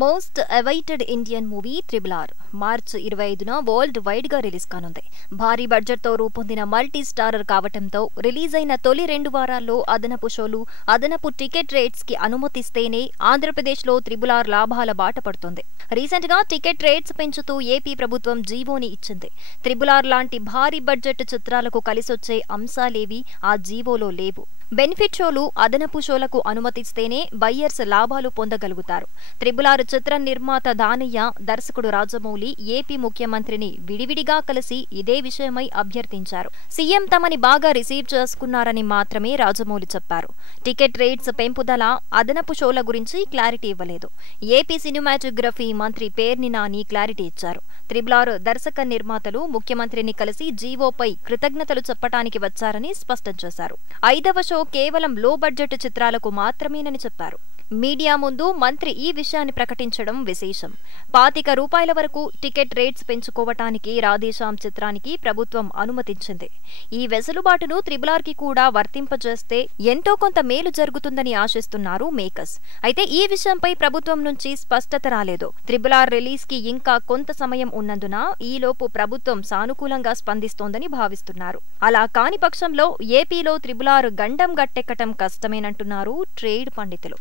Most awaited Indian movie triple R March 25న world wide గా release కానుంది. భారీ బడ్జెట్ తో రూపొందిన మల్టీ స్టారర్ కావటంతో రిలీజ్ అయిన తొలి 2 వారాల్లో అదనపు షోలు, అదనపు టికెట్ రేట్స్ కి అనుమతిస్తేనే ఆంధ్రప్రదేశ్ లో త్రిబుల్ ఆర్ లాభాల బాట పడుతుంది. రీసెంట్ గా టికెట్ రేట్స్ పెంచుతూ ఏపీ ప్రభుత్వం జీవోని ఇచ్చింది. త్రిబుల్ ఆర్ లాంటి భారీ బడ్జెట్ చిత్రాలకు కలిసొచ్చే అంశాలేవి ఆ జీవోలో లేవు. బెనిఫిట్ షోలు, అదనపు షోలకు అనుమతిస్తేనే బయ్యర్స్ లాభాలు పొందగలుగుతారు. త్రిబుల్ ఆర్ చిత్ర నిర్మాత దానయ్య, దర్శకుడు రాజమౌళి ఏపీ ముఖ్యమంత్రిని విడివిడిగా కలిసి ఇదే విషయమై అభ్యర్థించారు. సీఎం తమని బాగా రిసీవ్ చేసుకున్నారని మాత్రమే రాజమౌళి చెప్పారు. టికెట్ రేట్స్ పెంపుదల, అదనపు షోల గురించి క్లారిటీ ఇవ్వలేదు. ఏపీ సినిమాటోగ్రఫీ మంత్రి పేర్ని నాని క్లారిటీ ఇచ్చారు. త్రిబుల్ ఆర్ దర్శక నిర్మాతలు ముఖ్యమంత్రిని కలిసి జీవోపై కృతజ్ఞతలు చెప్పడానికి వచ్చారని స్పష్టం చేశారు. 5వ షో కేవలం లో బడ్జెట్ చిత్రాలకు మాత్రమేనని చెప్పారు. మీడియా ముందు మంత్రి ఈ విషయాన్ని ప్రకటించడం విశేషం. ₹25 వరకు టికెట్ రేట్స్ పెంచుకోవటానికి రాధేశ్యామ్ చిత్రానికి ప్రభుత్వం అనుమతించింది. ఈ వెసులుబాటును త్రిబుల్ ఆర్ కి కూడా వర్తింపజేస్తే ఎంతో కొంత మేలు జరుగుతుందని ఆశిస్తున్నారు మేకర్స్. అయితే ఈ విషయంపై ప్రభుత్వం నుంచి స్పష్టత రాలేదు. త్రిబుల్ ఆర్ రిలీజ్ కి ఇంకా కొంత సమయం ఉన్నందున ఈలోపు ప్రభుత్వం సానుకూలంగా స్పందిస్తోందని భావిస్తున్నారు. అలా కాని పక్షంలో ఏపీలో త్రిబుల్ ఆర్ గండం గట్టెక్కటం కష్టమేనంటున్నారు ట్రేడ్ పండితులు.